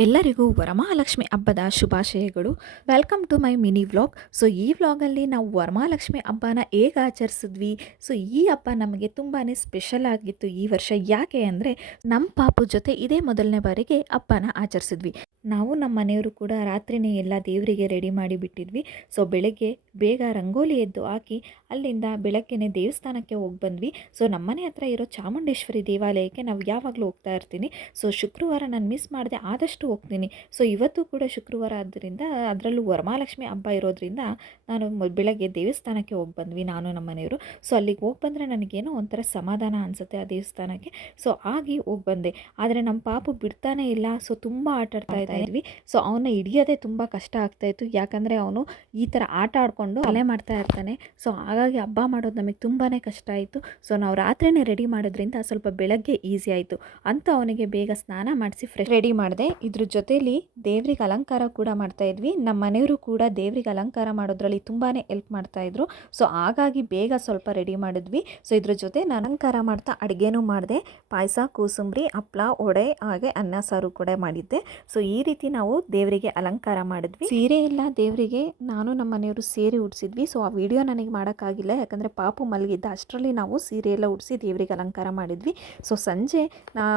ಎಲ್ಲರಿಗೂ ವರಮಹಾಲಕ್ಷ್ಮಿ ಹಬ್ಬದ ಶುಭಾಶಯಗಳು. Welcome to my mini vlog. So ಈ ವ್ಲಾಗಲ್ಲಿ ನಾವು ವರಮಹಾಲಕ್ಷ್ಮಿ ಹಬ್ಬನ ಹೇಗೆ ಆಚರಿಸಿದ್ವಿ. ಸೊ ಈ ಹಬ್ಬ ನಮಗೆ ತುಂಬಾ ಸ್ಪೆಷಲ್ ಆಗಿತ್ತು ಈ ವರ್ಷ. ಯಾಕೆ ಅಂದರೆ ನಮ್ಮ ಪಾಪು ಜೊತೆ ಇದೇ ಮೊದಲನೇ ಬಾರಿಗೆ ಹಬ್ಬನ ಆಚರಿಸಿದ್ವಿ. ನಾವು ನಮ್ಮ ಮನೆಯವರು ಕೂಡ ರಾತ್ರಿನೇ ಎಲ್ಲ ದೇವರಿಗೆ ರೆಡಿ ಮಾಡಿ ಬಿಟ್ಟಿದ್ವಿ. ಸೊ ಬೆಳಗ್ಗೆ ಬೇಗ ರಂಗೋಲಿ ಎದ್ದು ಹಾಕಿ ಅಲ್ಲಿಂದ ಬೆಳಗ್ಗೆನೆ ದೇವಸ್ಥಾನಕ್ಕೆ ಹೋಗಿ ಬಂದ್ವಿ. ಸೊ ನಮ್ಮನೆ ಹತ್ರ ಇರೋ ಚಾಮುಂಡೇಶ್ವರಿ ದೇವಾಲಯಕ್ಕೆ ನಾವು ಯಾವಾಗಲೂ ಹೋಗ್ತಾ ಇರ್ತೀನಿ. ಸೊ ಶುಕ್ರವಾರ ನಾನು ಮಿಸ್ ಮಾಡಿದೆ, ಆದಷ್ಟು ಹೋಗ್ತೀನಿ. ಸೊ ಇವತ್ತು ಕೂಡ ಶುಕ್ರವಾರ ಆದ್ದರಿಂದ, ಅದರಲ್ಲೂ ವರಮಹಾಲಕ್ಷ್ಮಿ ಹಬ್ಬ ಇರೋದ್ರಿಂದ ನಾನು ಬೆಳಗ್ಗೆ ದೇವಸ್ಥಾನಕ್ಕೆ ಹೋಗಿ ಬಂದ್ವಿ ನಾನು ನಮ್ಮ ಮನೆಯವರು. ಸೊ ಅಲ್ಲಿಗೆ ಹೋಗಿ ಬಂದರೆ ನನಗೇನೋ ಒಂಥರ ಸಮಾಧಾನ ಅನಿಸುತ್ತೆ ಆ ದೇವಸ್ಥಾನಕ್ಕೆ. ಸೊ ಆಗಿ ಹೋಗಿ ಬಂದೆ. ಆದರೆ ನಮ್ಮ ಪಾಪು ಬಿಡ್ತಾನೆ ಇಲ್ಲ. ಸೊ ತುಂಬ ಆಟ ಆಡ್ತಾ ಇದ್ವಿ. ಸೊ ಅವನ್ನ ಹಿಡಿಯೋದೇ ತುಂಬ ಕಷ್ಟ ಆಗ್ತಾಯಿತ್ತು. ಯಾಕಂದರೆ ಅವನು ಈ ಥರ ಆಟ ಆಡಿಕೊಂಡು ಅಲೆ ಮಾಡ್ತಾ ಇರ್ತಾನೆ. ಸೊ ಹಾಗಾಗಿ ಹಬ್ಬ ಮಾಡೋದು ನಮಗೆ ತುಂಬಾ ಕಷ್ಟ ಆಯಿತು. ಸೊ ನಾವು ರಾತ್ರಿನೇ ರೆಡಿ ಮಾಡೋದ್ರಿಂದ ಸ್ವಲ್ಪ ಬೆಳಗ್ಗೆ ಈಸಿ ಆಯಿತು ಅಂತ ಅವನಿಗೆ ಬೇಗ ಸ್ನಾನ ಮಾಡಿಸಿ ಫ್ರೆಶ್ ರೆಡಿ ಮಾಡಿದೆ. ಇದ್ರ ಜೊತೆಯಲ್ಲಿ ದೇವ್ರಿಗೆ ಅಲಂಕಾರ ಕೂಡ ಮಾಡ್ತಾ ಇದ್ವಿ. ನಮ್ಮ ಮನೆಯವರು ಕೂಡ ದೇವ್ರಿಗೆ ಅಲಂಕಾರ ಮಾಡೋದ್ರಲ್ಲಿ ತುಂಬಾ ಹೆಲ್ಪ್ ಮಾಡ್ತಾಯಿದ್ರು. ಸೊ ಹಾಗಾಗಿ ಬೇಗ ಸ್ವಲ್ಪ ರೆಡಿ ಮಾಡಿದ್ವಿ. ಸೊ ಇದ್ರ ಜೊತೆ ನಾನು ಅಲಂಕಾರ ಮಾಡ್ತಾ ಅಡುಗೆನೂ ಮಾಡಿದೆ. ಪಾಯಸ, ಕೋಸಂಬರಿ, ಹಪ್ಪಳ, ವಡೆ ಹಾಗೆ ಅನ್ನ ಸಾರು ಕೂಡ ಮಾಡಿದ್ದೆ. ಸೊ ಈ ರೀತಿ ನಾವು ದೇವರಿಗೆ ಅಲಂಕಾರ ಮಾಡಿದ್ವಿ. ಸೀರೆ ಎಲ್ಲ ದೇವರಿಗೆ ನಾನು ನಮ್ಮ ಮನೆಯವರು ಸೇರಿ ಉಡಿಸಿದ್ವಿ. ಸೊ ಆ ವಿಡಿಯೋ ನನಗೆ ಮಾಡೋಕ್ಕಾಗಿಲ್ಲ, ಯಾಕಂದರೆ ಪಾಪು ಮಲಗಿದ್ದ ಅಷ್ಟರಲ್ಲಿ ನಾವು ಸೀರೆ ಎಲ್ಲ ಉಡಿಸಿ ದೇವರಿಗೆ ಅಲಂಕಾರ ಮಾಡಿದ್ವಿ. ಸೊ ಸಂಜೆ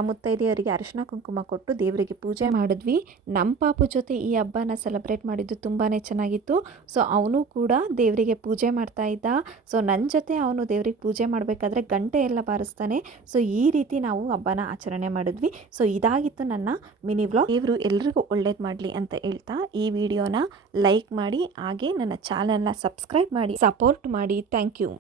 ಮುತ್ತೈದೆಯರಿಗೆ ಅರಿಶಿನ ಕುಂಕುಮ ಕೊಟ್ಟು ದೇವರಿಗೆ ಪೂಜೆ ಮಾಡಿದ್ವಿ. ನಮ್ಮ ಪಾಪು ಜೊತೆ ಈ ಹಬ್ಬನ ಸೆಲೆಬ್ರೇಟ್ ಮಾಡಿದ್ದು ತುಂಬಾ ಚೆನ್ನಾಗಿತ್ತು. ಸೊ ಅವನು ಕೂಡ ದೇವರಿಗೆ ಪೂಜೆ ಮಾಡ್ತಾ ಇದ್ದ. ಸೊ ನನ್ನ ಜೊತೆ ಅವನು ದೇವರಿಗೆ ಪೂಜೆ ಮಾಡಬೇಕಾದ್ರೆ ಗಂಟೆ ಎಲ್ಲ ಬಾರಿಸ್ತಾನೆ. ಸೊ ಈ ರೀತಿ ನಾವು ಹಬ್ಬನ ಆಚರಣೆ ಮಾಡಿದ್ವಿ. ಸೊ ಇದಾಗಿತ್ತು ನನ್ನ ಮಿನಿ ವ್ಲಾಗ್. ದೇವರು ಎಲ್ರಿಗೂ ಒಳ್ಳೇದು ಮಾಡಲಿ ಅಂತ ಹೇಳ್ತಾ ಈ ವಿಡಿಯೋನ ಲೈಕ್ ಮಾಡಿ, ಹಾಗೆ ನನ್ನ ಚಾನಲ್ನ ಸಬ್ಸ್ಕ್ರೈಬ್ ಮಾಡಿ, ಸಪೋರ್ಟ್ ಮಾಡಿ. Thank you.